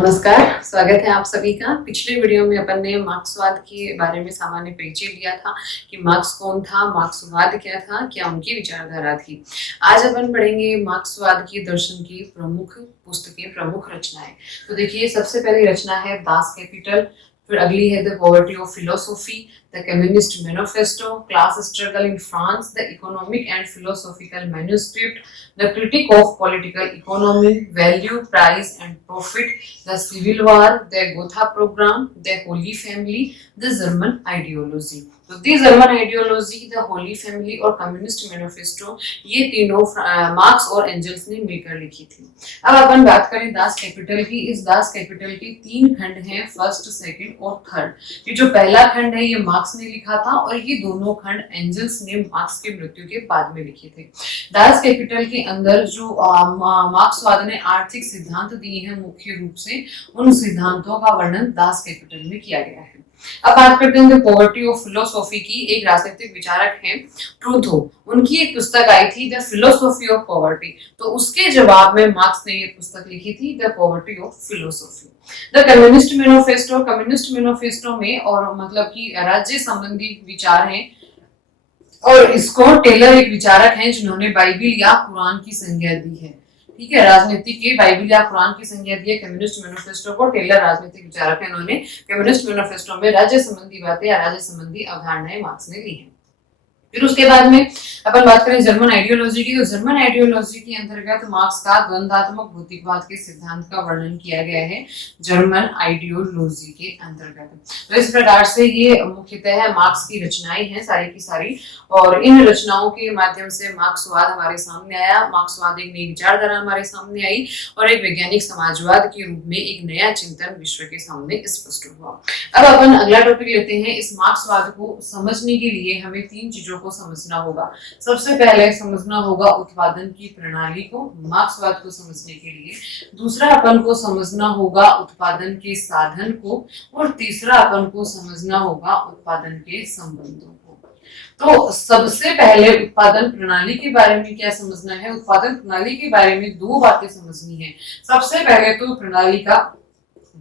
नमस्कार, स्वागत है आप सभी का। पिछले वीडियो में अपन ने मार्क्सवाद के बारे में सामान्य परिचय लिया था कि मार्क्स कौन था, मार्क्सवाद क्या था, क्या उनकी विचारधारा थी। आज अपन पढ़ेंगे मार्क्सवाद की दर्शन की प्रमुख पुस्तकें, प्रमुख रचनाएं। तो देखिए, सबसे पहली रचना है दास कैपिटल, फिर अगली है the poverty of philosophy, the communist manifesto, class struggle in France, the economic and philosophical manuscript, the critic of political economy, value, price and profit, the Civil War, the Gotha program, the Holy Family, the German ideology। तो the German ideology, the holy family और communist manifesto, ये तीनों marks और angels ने मिलकर लिखी थी। अब अपन बात करें दास कैपिटल की। इस दास कैपिटल के 3 खंड हैं, फर्स्ट, सेकंड और थर्ड। ये जो पहला खंड है ये मार्क्स ने लिखा था और ये दोनों खंड एंजल्स ने मार्क्स के मृत्यु के बाद में लिखे थे। दास कैपिटल के अंदर जो मार्क्सवाद ने आर्थिक सिद्धांत दिए हैं, मुख्य रूप से उन सिद्धांतों का वर्णन दास कैपिटल में किया गया है। अब बात करते हैं पॉवर्टी ऑफ फिलोसॉफी की। एक राजनीतिक विचारक हैं ट्रूथो, उनकी एक पुस्तक आई थी द फिलोसॉफी ऑफ पॉवर्टी। तो उसके जवाब में मार्क्स ने ये पुस्तक लिखी थी the poverty of philosophy. The communist manifesto, communist manifesto में और मतलब कि राज्य संबंधी विचार हैं और इसको टेलर एक विचारक हैं जिन्होंने बाइबिल या कुरान की संज्ञा दी है। ठीक है, राजनीति के बाइबिल या कुरान की संज्ञा दी है कम्युनिस्ट मैनिफेस्टो को। टेलर राजनीतिक विचारक है, इन्होंने कम्युनिस्ट मैनिफेस्टो में राज्य संबंधी बातें या राज्य संबंधी अवधारणाएं मार्क्स ने ली है। फिर उसके बाद में अपन बात करें जर्मन आइडियोलॉजी की। तो जर्मन आइडियोलॉजी के अंतर्गत मार्क्स का द्वंद्वात्मक भौतिकवाद के सिद्धांत का वर्णन किया गया है जर्मन आइडियोलॉजी के अंतर्गत। तो इस प्रकार से ये मुख्यतः मार्क्स की रचनाएं हैं सारी की सारी, और इन रचनाओं के माध्यम से मार्क्सवाद हमारे सामने आया। मार्क्सवाद एक नई विचारधारा हमारे सामने आई और एक वैज्ञानिक समाजवाद के रूप में एक नया चिंतन विश्व के सामने स्पष्ट हुआ। अब अपन अगला टॉपिक लेते हैं। इस मार्क्सवाद को समझने के लिए हमें 3 चीजों को समझना होगा। सबसे पहले समझना होगा उत्पादन की प्रणाली को, मार्क्सवाद को समझने के लिए। दूसरा अपन को समझना होगा उत्पादन के साधन को, और तीसरा अपन को समझना होगा उत्पादन के संबंधों को। तो सबसे पहले उत्पादन प्रणाली के बारे में क्या समझना है। उत्पादन प्रणाली के बारे में 2 बातें समझनी है। सबसे पहले तो प्रणाली का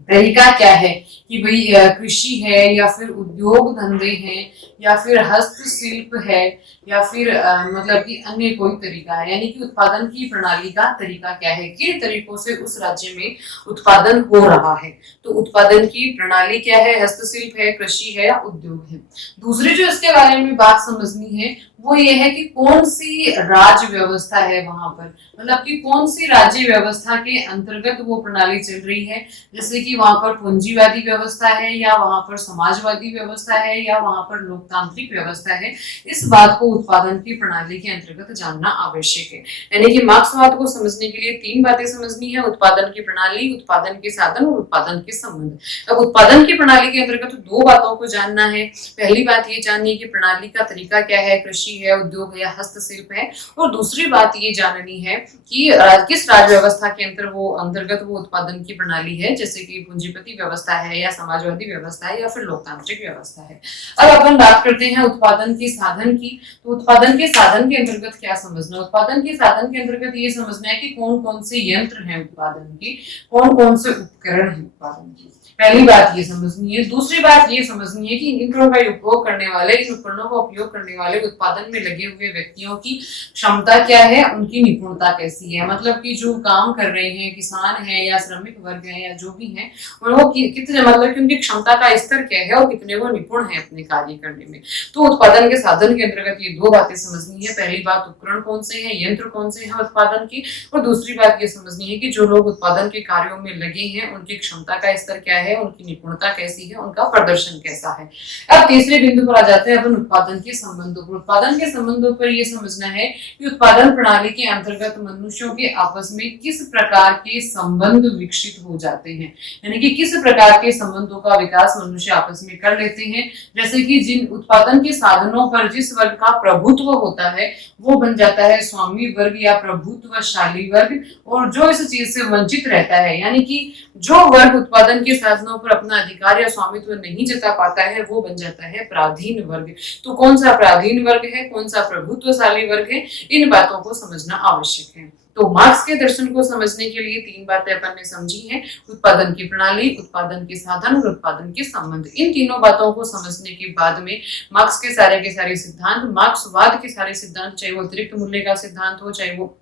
तरीका क्या है कि भाई कृषि है या फिर उद्योग धंधे हैं या फिर हस्तशिल्प है या फिर मतलब कि अन्य कोई तरीका है, यानी कि उत्पादन की प्रणाली का तरीका क्या है, किन तरीकों से उस राज्य में उत्पादन हो रहा है। तो उत्पादन की प्रणाली क्या है, हस्तशिल्प है, कृषि है या उद्योग है। दूसरी जो इसके बारे में बात समझनी है वो ये है कि कौन सी राज्य व्यवस्था है वहां पर, मतलब कि कौन सी राज्य व्यवस्था के अंतर्गत वो प्रणाली चल रही है। जैसे कि वहां पर पूंजीवादी व्यवस्था है या वहां पर समाजवादी व्यवस्था है या वहां पर लोकतांत्रिक व्यवस्था है। इस बात को उत्पादन की प्रणाली के अंतर्गत जानना आवश्यक है। यानी कि मार्क्सवाद को समझने के लिए 3 बातें समझनी है, उत्पादन की प्रणाली, उत्पादन के साधन और उत्पादन के संबंध। अब उत्पादन की प्रणाली के अंतर्गत 2 बातों को जानना है। पहली बात ये जाननी है कि प्रणाली का तरीका क्या है, कृषि है, उद्योग है या हस्तशिल्प है। और दूसरी बात ये जाननी है कि किस राज्य व्यवस्था के अंतर्गत वो उत्पादन की प्रणाली है, जैसे कि पूंजीपति व्यवस्था है या समाजवादी व्यवस्था है या फिर लोकतांत्रिक व्यवस्था है। अब अपन बात करते हैं उत्पादन के साधन की। तो उत्पादन के साधन के अंतर्गत क्या समझना। उत्पादन के साधन के अंतर्गत ये समझना है कि कौन कौन से यंत्र हैं उत्पादन के, कौन कौन से उपकरण हैं उत्पादन के। पहली बात ये समझनी है। दूसरी बात ये समझनी है कि इन यंत्रों का उपयोग करने वाले, इन उपकरणों का उपयोग करने वाले उत्पादन में लगे हुए व्यक्तियों की क्षमता क्या है, उनकी निपुणता कैसी है। मतलब कि जो काम कर रहे हैं, किसान हैं या श्रमिक वर्ग हैं या जो भी हैं, वो कितने, मतलब कि उनकी क्षमता का स्तर क्या है और कितने वो निपुण हैं अपने कार्य करने में। तो उत्पादन के साधन के अंतर्गत ये 2 बातें समझनी है। पहली बात उपकरण कौन से हैं, यंत्र कौन से हैं उत्पादन की, और दूसरी बात ये समझनी है कि जो लोग उत्पादन के कार्यों में लगे हैं उनकी क्षमता का स्तर क्या है, उनकी निपुणता कैसी है, उनका प्रदर्शन कैसा है। अब तीसरे बिंदु पर आ जाते हैं अपन उत्पादन के संबंधों पर। उत्पादन के संबंधों पर यह समझना है कि उत्पादन प्रणाली के अंतर्गत मनुष्यों के आपस में किस प्रकार के संबंध विकसित हो जाते हैं, यानी कि किस प्रकार के संबंधों का विकास मनुष्य आपस में कर लेते हैं। जैसे कि जिन उत्पादन के साधनों पर जिस वर्ग का प्रभुत्व होता है वो बन जाता है स्वामी वर्ग या प्रभुत्वशाली वर्ग, और जो इस चीज से वंचित रहता है, यानी कि जो वर्ग उत्पादन के साधनों पर अपना अधिकार या स्वामित्व नहीं जता पाता है वो बन जाता है पराधीन वर्ग। तो कौन सा पराधीन वर्ग है, कौन सा प्रभुत्वशाली वर्ग है, इन बातों को समझना आवश्यक है। तो मार्क्स के दर्शन को समझने के लिए 3 बातें अपन ने समझी हैं: उत्पादन की प्रणाली, उत्पादन के साधन और उत्पादन के संबंध। इन तीनों बातों को समझने के बाद में मार्क्स के सारे सिद्धांत, मार्क्सवाद के सारे सिद्धांत, चाहे वो अतिरिक्त मूल्य का सिद्धांत हो, चाहे वो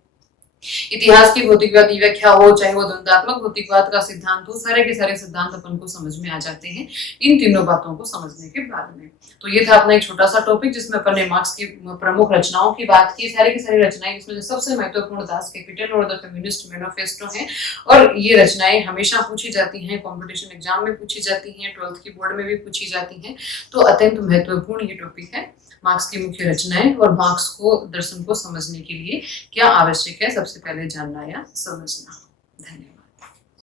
इतिहास की भौतिकवादी व्याख्या हो, चाहे वो द्वंदात्मक भौतिकवाद का सिद्धांत हो, सारे के सारे सिद्धांत अपन को समझ में आ जाते हैं इन तीनों बातों को समझने के बाद में। तो ये था अपना एक छोटा सा टॉपिक जिसमें अपन ने मार्क्स की प्रमुख रचनाओं की बात की। सारी की सारी रचनाएं, जिसमें से सबसे महत्वपूर्ण दास कैपिटल और द कम्युनिस्ट मैनिफेस्टो है, और ये रचनाएं हमेशा पूछी जाती हैं, कॉम्पिटिशन एग्जाम में पूछी जाती हैं, 12th की बोर्ड में भी पूछी जाती हैं। तो अत्यंत महत्वपूर्ण ये टॉपिक है, मार्क्स की मुख्य रचनाएं और मार्क्स को दर्शन को समझने के लिए क्या आवश्यक है सबसे पहले जानना या समझना। धन्यवाद।